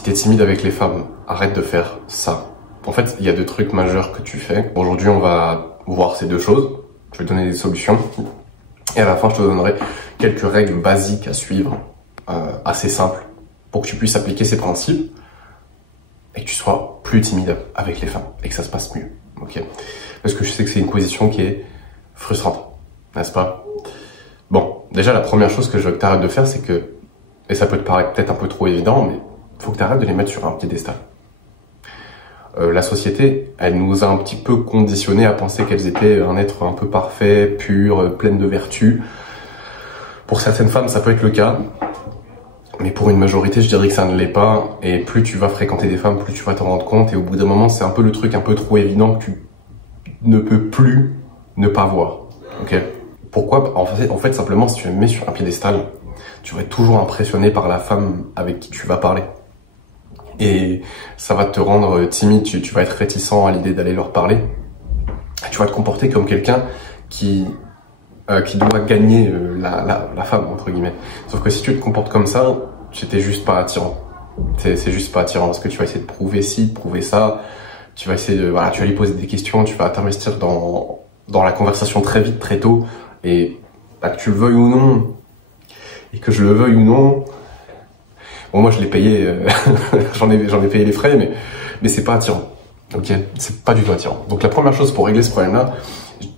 Si t'es timide avec les femmes, arrête de faire ça. En fait, il y a deux trucs majeurs que tu fais. Aujourd'hui, on va voir ces deux choses. Je vais te donner des solutions. Et à la fin, je te donnerai quelques règles basiques à suivre, assez simples, pour que tu puisses appliquer ces principes et que tu sois plus timide avec les femmes et que ça se passe mieux. Ok? Parce que je sais que c'est une position qui est frustrante, n'est-ce pas? Bon, déjà, la première chose que je veux que tu arrêtes de faire, c'est que, et ça peut te paraître peut-être un peu trop évident, mais il faut que tu arrêtes de les mettre sur un piédestal. La société, elle nous a un petit peu conditionnés à penser qu'elles étaient un être un peu parfait, pur, pleine de vertus. Pour certaines femmes, ça peut être le cas, mais pour une majorité, je dirais que ça ne l'est pas. Et plus tu vas fréquenter des femmes, plus tu vas t'en rendre compte. Et au bout d'un moment, c'est un peu le truc un peu trop évident que tu ne peux plus ne pas voir. Ok? Pourquoi? En fait, simplement, si tu les mets sur un piédestal, tu vas être toujours impressionné par la femme avec qui tu vas parler. Et ça va te rendre timide, tu vas être réticent à l'idée d'aller leur parler. Tu vas te comporter comme quelqu'un qui doit gagner la femme, entre guillemets. Sauf que si tu te comportes comme ça, t'es juste pas attirant. C'est juste pas attirant parce que tu vas essayer de prouver ci, de prouver ça. Tu vas essayer tu vas lui poser des questions, tu vas t'investir dans la conversation très vite, très tôt. Et que tu le veuilles ou non, et que je le veuille ou non, bon, moi je l'ai payé, j'en ai payé les frais, mais c'est pas attirant. Ok, c'est pas du tout attirant. Donc la première chose pour régler ce problème-là,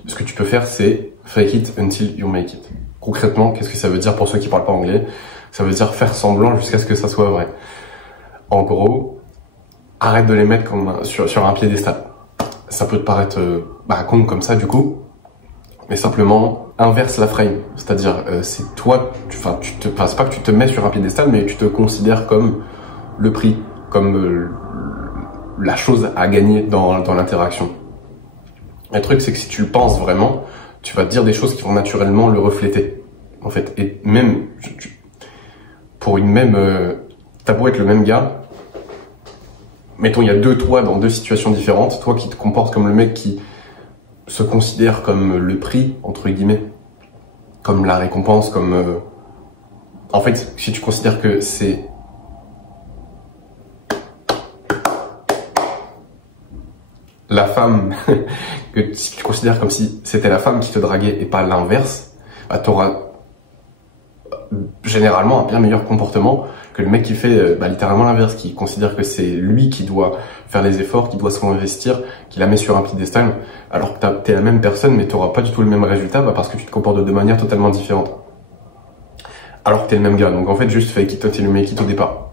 ce que tu peux faire, c'est fake it until you make it. Concrètement, qu'est-ce que ça veut dire pour ceux qui parlent pas anglais? Ça veut dire faire semblant jusqu'à ce que ça soit vrai. En gros, arrête de les mettre comme sur un piédestal. Ça peut te paraître con comme ça du coup, mais simplement inverse la frame. C'est-à-dire, c'est toi, c'est pas que tu te mets sur un piédestal, mais tu te considères comme le prix, comme la chose à gagner dans l'interaction. Le truc, c'est que si tu le penses vraiment, tu vas te dire des choses qui vont naturellement le refléter. En fait, et même, pour une même, t'as beau être le même gars, mettons, il y a deux toi dans deux situations différentes, toi qui te comportes comme le mec qui se considère comme le prix, entre guillemets, comme la récompense, comme... En fait, si tu considères que c'est... la femme, que si tu considères comme si c'était la femme qui te draguait et pas l'inverse, bah, t'auras généralement un bien meilleur comportement que le mec qui fait littéralement l'inverse, qui considère que c'est lui qui doit faire les efforts, qui doit s'investir, qui la met sur un piédestal, alors que t'es la même personne, mais t'auras pas du tout le même résultat, parce que tu te comportes de manière totalement différente. Alors que t'es le même gars, donc en fait juste fake it until you make it au départ.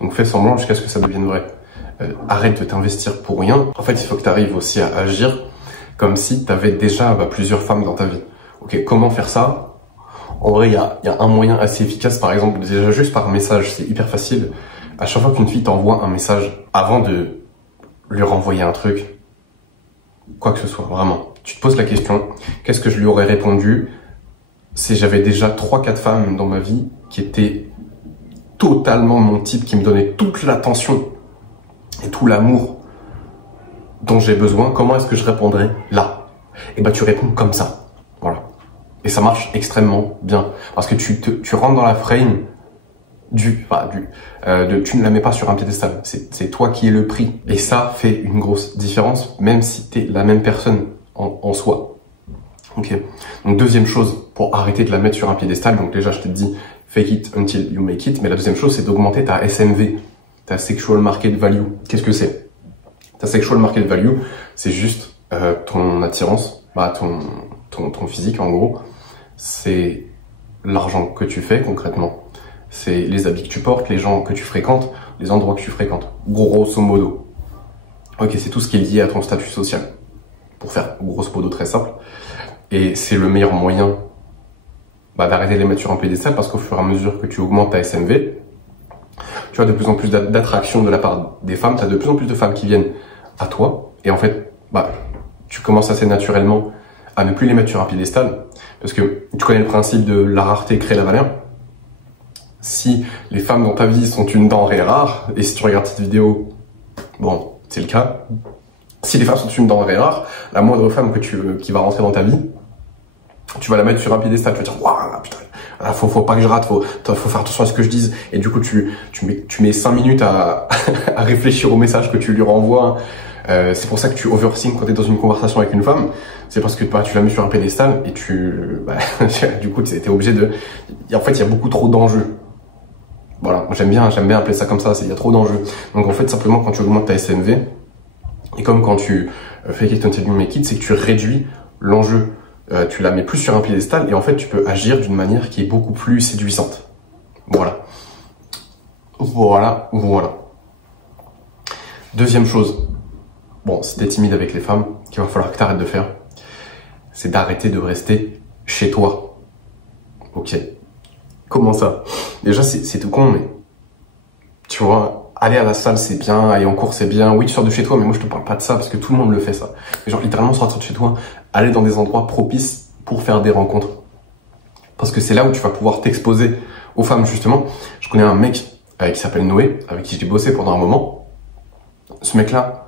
Donc fais semblant jusqu'à ce que ça devienne vrai. Arrête de t'investir pour rien. En fait, il faut que tu arrives aussi à agir comme si tu avais déjà plusieurs femmes dans ta vie. Ok, comment faire ça? En vrai, il y a un moyen assez efficace, par exemple, déjà juste par message, c'est hyper facile. À chaque fois qu'une fille t'envoie un message, avant de lui renvoyer un truc, quoi que ce soit, vraiment, tu te poses la question, qu'est-ce que je lui aurais répondu si j'avais déjà 3-4 femmes dans ma vie qui étaient totalement mon type, qui me donnaient toute l'attention et tout l'amour dont j'ai besoin, comment est-ce que je répondrais là? Et tu réponds comme ça, voilà. Et ça marche extrêmement bien, parce que tu rentres dans la frame tu ne la mets pas sur un piédestal, c'est toi qui es le prix. Et ça fait une grosse différence, même si t'es la même personne en soi. Ok. Donc deuxième chose, pour arrêter de la mettre sur un piédestal, donc déjà je te dis fake it until you make it, mais la deuxième chose c'est d'augmenter ta SMV. Ta Sexual Market Value. Qu'est-ce que c'est? Ta Sexual Market Value, c'est juste ton attirance, ton physique en gros. C'est l'argent que tu fais concrètement. C'est les habits que tu portes, les gens que tu fréquentes, les endroits que tu fréquentes. Grosso modo. Ok, c'est tout ce qui est lié à ton statut social. Pour faire grosso modo très simple. Et c'est le meilleur moyen d'arrêter de les mettre sur un piédestal parce qu'au fur et à mesure que tu augmentes ta SMV, tu as de plus en plus d'attraction de la part des femmes, tu as de plus en plus de femmes qui viennent à toi, et en fait, tu commences assez naturellement à ne plus les mettre sur un piédestal, parce que tu connais le principe de la rareté crée la valeur. Si les femmes dans ta vie sont une denrée rare, et si tu regardes cette vidéo, bon, c'est le cas, si les femmes sont une denrée rare, la moindre femme qui va rentrer dans ta vie, tu vas la mettre sur un piédestal, tu vas dire, waouh, putain, faut pas que je rate, faut faire attention à ce que je dise. Et du coup, tu mets 5 minutes à, à réfléchir au message que tu lui renvoies. C'est pour ça que tu overthink quand t'es dans une conversation avec une femme. C'est parce que tu l'as mis sur un pédestal et du coup, t'es obligé de... En fait, il y a beaucoup trop d'enjeux. Voilà, j'aime bien appeler ça comme ça, il y a trop d'enjeux. Donc en fait, simplement, quand tu augmentes ta SMV, et comme quand tu fake it until you make it, c'est que tu réduis l'enjeu. Tu la mets plus sur un piédestal et en fait, tu peux agir d'une manière qui est beaucoup plus séduisante. Voilà. Voilà. Deuxième chose, bon, si t'es timide avec les femmes, qu'il va falloir que t'arrêtes de faire, c'est d'arrêter de rester chez toi. Ok. Comment ça? Déjà, c'est tout con, mais tu vois, aller à la salle, c'est bien, aller en cours, c'est bien. Oui, tu sors de chez toi, mais moi, je te parle pas de ça parce que tout le monde le fait, ça. Mais genre, littéralement, sortir de chez toi, aller dans des endroits propices pour faire des rencontres. Parce que c'est là où tu vas pouvoir t'exposer aux femmes, justement. Je connais un mec qui s'appelle Noé, avec qui j'ai bossé pendant un moment. Ce mec-là,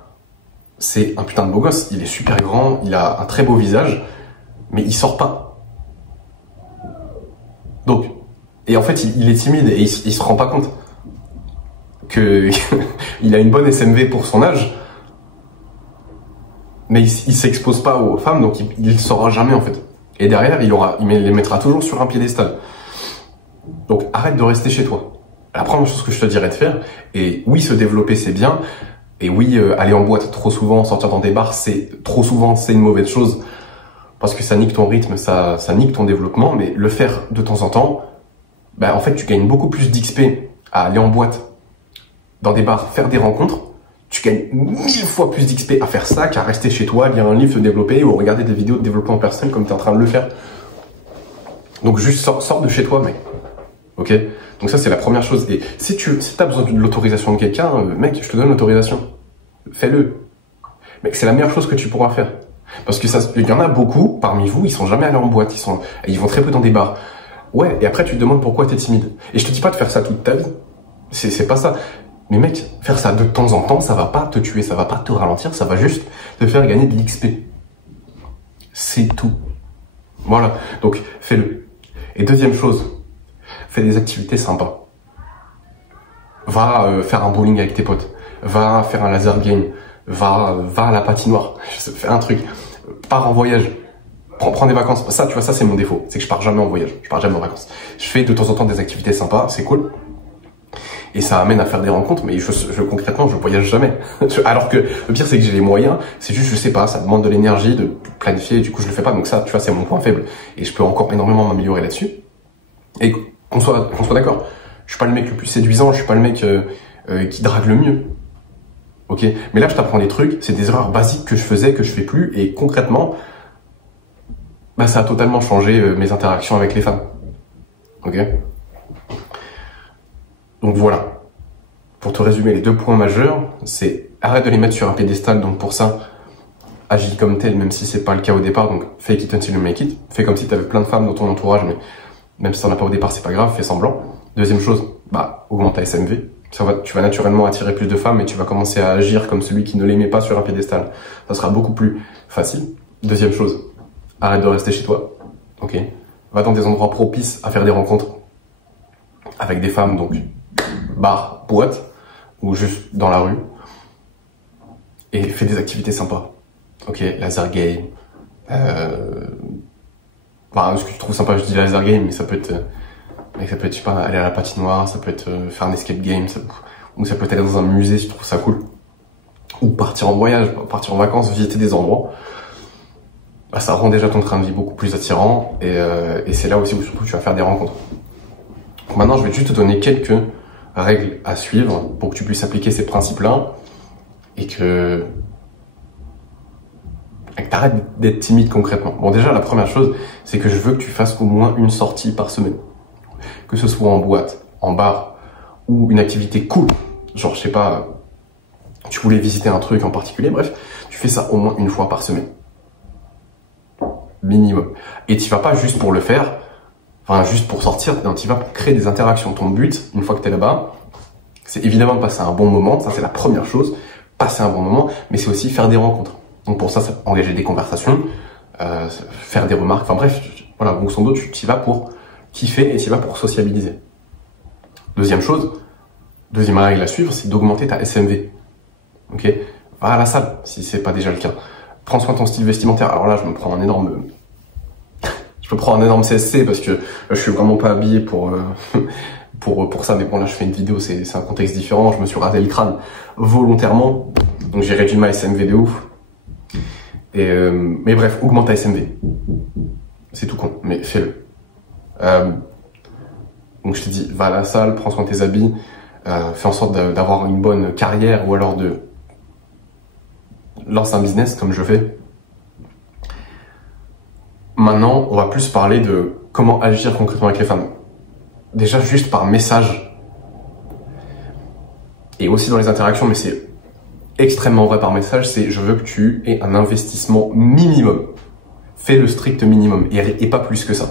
c'est un putain de beau gosse. Il est super grand, il a un très beau visage, mais il sort pas. Donc, et en fait, il est timide et il se rend pas compte que il a une bonne SMV pour son âge, mais il s'expose pas aux femmes, donc il le saura jamais en fait. Et derrière, il les mettra toujours sur un piédestal. Donc arrête de rester chez toi. La première chose que je te dirais de faire, et oui, se développer c'est bien, et oui, aller en boîte trop souvent, sortir dans des bars, c'est une mauvaise chose, parce que ça nique ton rythme, ça nique ton développement, mais le faire de temps en temps, en fait, tu gagnes beaucoup plus d'XP à aller en boîte, dans des bars, faire des rencontres. Tu gagnes 1000 fois plus d'XP à faire ça qu'à rester chez toi, lire un livre, se développer ou regarder des vidéos de développement personnel comme tu es en train de le faire. Donc juste sors de chez toi, mec. Ok? Donc ça, c'est la première chose. Et si t'as besoin de l'autorisation de quelqu'un, mec, je te donne l'autorisation. Fais-le. Mec, c'est la meilleure chose que tu pourras faire. Parce que il y en a beaucoup parmi vous, ils sont jamais allés en boîte, ils vont très peu dans des bars. Ouais, et après tu te demandes pourquoi t'es timide. Et je te dis pas de faire ça toute ta vie. C'est pas ça. Mais mec, faire ça de temps en temps, ça va pas te tuer, ça va pas te ralentir, ça va juste te faire gagner de l'XP. C'est tout. Voilà. Donc, fais-le. Et deuxième chose, fais des activités sympas. Va faire un bowling avec tes potes. Va faire un laser game. Va à la patinoire. Fais un truc. Pars en voyage. Prends des vacances. Ça, tu vois, ça c'est mon défaut. C'est que je pars jamais en voyage. Je pars jamais en vacances. Je fais de temps en temps des activités sympas. C'est cool. Et ça amène à faire des rencontres, mais concrètement, je voyage jamais. Alors que le pire, c'est que j'ai les moyens. C'est juste, je sais pas, ça demande de l'énergie de planifier. Du coup, je le fais pas. Donc ça, tu vois, c'est mon point faible. Et je peux encore énormément m'améliorer là-dessus. Et qu'on soit d'accord. Je suis pas le mec le plus séduisant. Je suis pas le mec qui drague le mieux. Ok. Mais là, je t'apprends des trucs. C'est des erreurs basiques que je faisais, que je fais plus. Et concrètement, ça a totalement changé mes interactions avec les femmes. Ok. Donc voilà, pour te résumer les 2 points majeurs, c'est arrête de les mettre sur un pédestal, donc pour ça, agis comme tel, même si c'est pas le cas au départ, donc fake it until you make it, fais comme si tu avais plein de femmes dans ton entourage, mais même si t'en as pas au départ, c'est pas grave, fais semblant. Deuxième chose, augmente ta SMV, tu vas naturellement attirer plus de femmes et tu vas commencer à agir comme celui qui ne les met pas sur un pédestal, ça sera beaucoup plus facile. Deuxième chose, arrête de rester chez toi, ok, va dans des endroits propices à faire des rencontres avec des femmes, donc bar, boîte, ou juste dans la rue, et fais des activités sympas. Ok, laser game. Ce que tu trouves sympa, je dis laser game, mais ça peut être, je sais pas, aller à la patinoire, ça peut être faire un escape game, ou ça peut être aller dans un musée si tu trouves ça cool, ou partir en voyage, partir en vacances, visiter des endroits. Ça rend déjà ton train de vie beaucoup plus attirant, et c'est là aussi où surtout tu vas faire des rencontres. Maintenant, je vais juste te donner quelques règles à suivre pour que tu puisses appliquer ces principes-là et que t'arrêtes d'être timide concrètement. Bon, déjà, la première chose, c'est que je veux que tu fasses au moins une sortie par semaine. Que ce soit en boîte, en bar ou une activité cool. Genre, je sais pas, tu voulais visiter un truc en particulier, bref, tu fais ça au moins une fois par semaine. Minimum. Et tu vas pas juste pour le faire, juste pour sortir, non, tu vas pour créer des interactions. Ton but, une fois que tu es là-bas, c'est évidemment de passer un bon moment, ça c'est la première chose, passer un bon moment, mais c'est aussi faire des rencontres. Donc pour ça engager des conversations, faire des remarques, bref, voilà, grosso modo, tu y vas pour kiffer et tu y vas pour sociabiliser. Deuxième chose, deuxième règle à suivre, c'est d'augmenter ta SMV. Ok? Va à la salle, si c'est pas déjà le cas. Prends soin de ton style vestimentaire. Alors là, je me prends un énorme CSC parce que je suis vraiment pas habillé pour ça. Mais bon, là, je fais une vidéo, c'est un contexte différent. Je me suis rasé le crâne volontairement. Donc, j'ai réduit ma SMV de ouf. Mais bref, augmente ta SMV. C'est tout con, mais fais-le. Donc, je te dis, va à la salle, prends soin de tes habits, fais en sorte d'avoir une bonne carrière ou alors lance un business comme je fais. Maintenant, on va plus parler de comment agir concrètement avec les femmes. Déjà, juste par message. Et aussi dans les interactions, mais c'est extrêmement vrai par message, c'est je veux que tu aies un investissement minimum. Fais le strict minimum et pas plus que ça.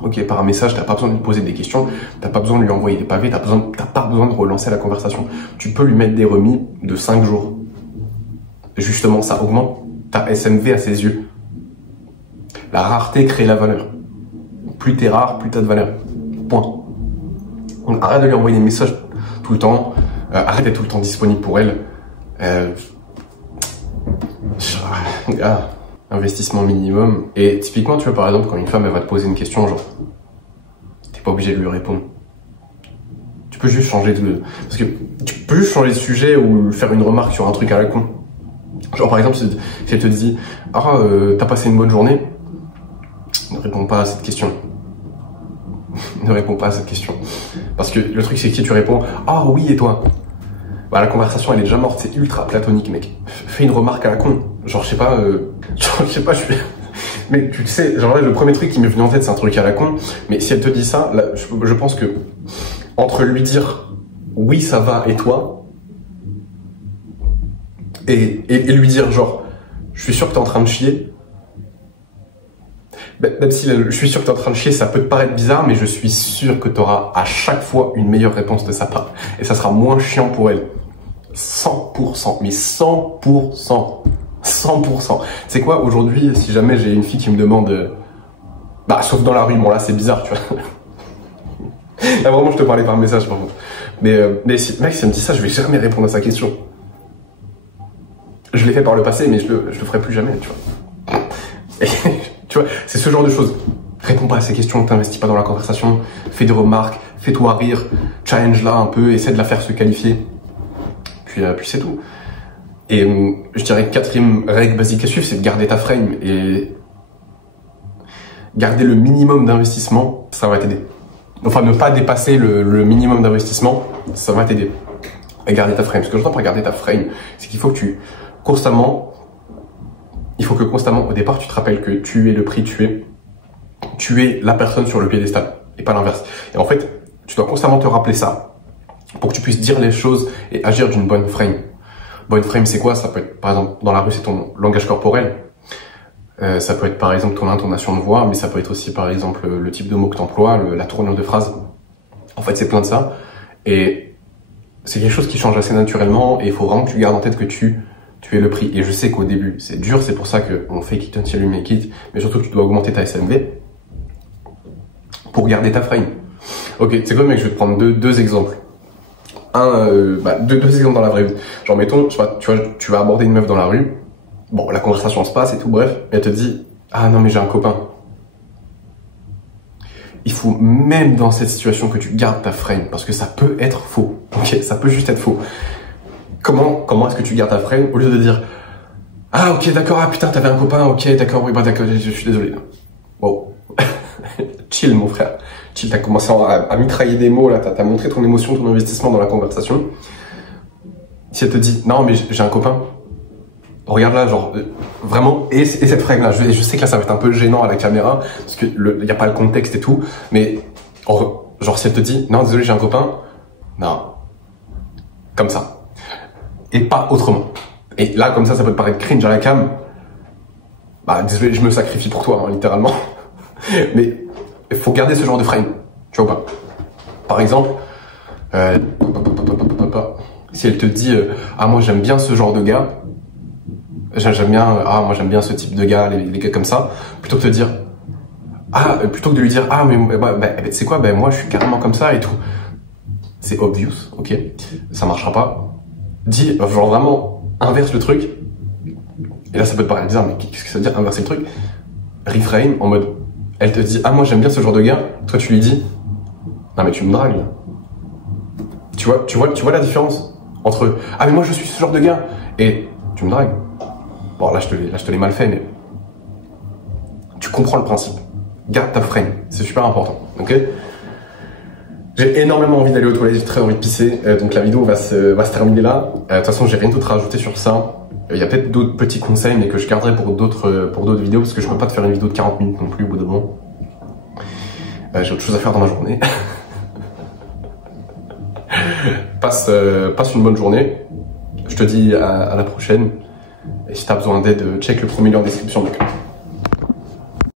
Ok, par un message, t'as pas besoin de lui poser des questions, t'as pas besoin de lui envoyer des pavés, t'as pas besoin de relancer la conversation. Tu peux lui mettre des remis de 5 jours. Justement, ça augmente ta SMV à ses yeux. La rareté crée la valeur. Plus t'es rare, plus t'as de valeur. Point. Donc arrête de lui envoyer des messages tout le temps. Arrête d'être tout le temps disponible pour elle. Investissement minimum. Et typiquement, tu vois, par exemple, quand une femme elle va te poser une question, genre, t'es pas obligé de lui répondre. Tu peux juste changer parce que tu peux juste changer de sujet ou faire une remarque sur un truc à la con. Genre, par exemple, si elle te dit, t'as passé une bonne journée, ne réponds pas à cette question. Ne réponds pas à cette question. Parce que le truc, c'est que si tu réponds, ah oui, et toi? Bah, la conversation, elle est déjà morte, c'est ultra platonique, mec. Fais une remarque à la con. Genre, je sais pas, Mais tu sais, genre là, le premier truc qui m'est venu en tête, c'est un truc à la con. Mais si elle te dit ça, là, je pense que, entre lui dire, oui, ça va, et toi? Et lui dire, genre, je suis sûr que t'es en train de chier. Même si je suis sûr que t'es en train de chier, ça peut te paraître bizarre, mais je suis sûr que t'auras à chaque fois une meilleure réponse de sa part. Et ça sera moins chiant pour elle. 100%. Mais 100%. 100%. C'est quoi, aujourd'hui, si jamais j'ai une fille qui me demande... Bah, sauf dans la rue, bon là, c'est bizarre, tu vois. Là, vraiment, je te parlais par message, par contre. Mais si, mec, si elle me dit ça, je vais jamais répondre à sa question. Je l'ai fait par le passé, mais je le ferai plus jamais, tu vois. Et, tu vois, c'est ce genre de choses. Réponds pas à ces questions, t'investis pas dans la conversation, fais des remarques, fais-toi rire, challenge-la un peu, essaie de la faire se qualifier. Puis c'est tout. Et je dirais que quatrième règle basique à suivre, c'est de garder ta frame et garder le minimum d'investissement, ça va t'aider. Enfin, ne pas dépasser le minimum d'investissement, ça va t'aider à garder ta frame. Ce que j'entends par garder ta frame, c'est qu'il faut que constamment, au départ, tu te rappelles que tu es le prix tu es la personne sur le piédestal, et pas l'inverse. Et en fait, tu dois constamment te rappeler ça, pour que tu puisses dire les choses et agir d'une bonne frame. Bonne frame, c'est quoi? Ça peut être, par exemple, dans la rue, c'est ton langage corporel. Ça peut être, par exemple, ton intonation de voix, mais ça peut être aussi, par exemple, le type de mot que tu emploies, la tournure de phrase. En fait, c'est plein de ça. Et c'est quelque chose qui change assez naturellement, et il faut vraiment que tu gardes en tête que tu es le prix. Et je sais qu'au début, c'est dur, c'est pour ça qu'on fait it until you make it, mais surtout que tu dois augmenter ta SMV pour garder ta frame. Ok, c'est quoi, mec, je vais te prendre deux exemples. Deux exemples dans la vraie vie. Genre, mettons, tu vois, tu vas aborder une meuf dans la rue, bon, la conversation se passe et tout, bref, et elle te dit, ah non, mais j'ai un copain. Il faut, même dans cette situation, que tu gardes ta frame, parce que ça peut être faux. Ok, ça peut juste être faux. Comment est-ce que tu gardes ta frame au lieu de dire, ah ok, d'accord, ah putain, t'avais un copain, ok, d'accord, oui, bah d'accord, je suis désolé. Wow. Chill, mon frère. Chill, t'as commencé à mitrailler des mots, là, t'as montré ton émotion, ton investissement dans la conversation. Si elle te dit, non, mais j'ai un copain, regarde là, genre, vraiment, et cette frame-là, je sais que là, ça va être un peu gênant à la caméra, parce que y a pas le contexte et tout, mais, genre, si elle te dit, non, désolé, j'ai un copain, non. Comme ça. Et pas autrement. Et là, comme ça peut te paraître cringe à la cam. Bah, désolé, je me sacrifie pour toi, hein, littéralement. Mais il faut garder ce genre de frame, tu vois pas. Par exemple, si elle te dit ah moi j'aime bien ce genre de gars, moi j'aime bien ce type de gars, les gars comme ça, plutôt que de te dire Ah, plutôt que de lui dire, ah, mais tu sais quoi, moi je suis carrément comme ça et tout. C'est obvious, ok? Ça marchera pas. Dis, genre vraiment, inverse le truc. Et là, ça peut te paraître bizarre, mais qu'est-ce que ça veut dire inverser le truc? Reframe en mode, elle te dit, ah, moi j'aime bien ce genre de gars. Toi, tu lui dis, non, mais tu me dragues là. Tu vois la différence entre, ah, mais moi je suis ce genre de gars et tu me dragues. Bon, là, je te l'ai mal fait, mais tu comprends le principe. Garde ta frame, c'est super important, ok? J'ai énormément envie d'aller aux toilettes, j'ai très envie de pisser, donc la vidéo va se terminer là. De toute façon, j'ai rien d'autre à rajouter sur ça. Il y a peut-être d'autres petits conseils, mais que je garderai pour d'autres vidéos, parce que je peux pas te faire une vidéo de 40 minutes non plus au bout d'un moment. J'ai autre chose à faire dans ma journée. Passe une bonne journée. Je te dis à la prochaine. Et si t'as besoin d'aide, check le premier lien en description, d'accord?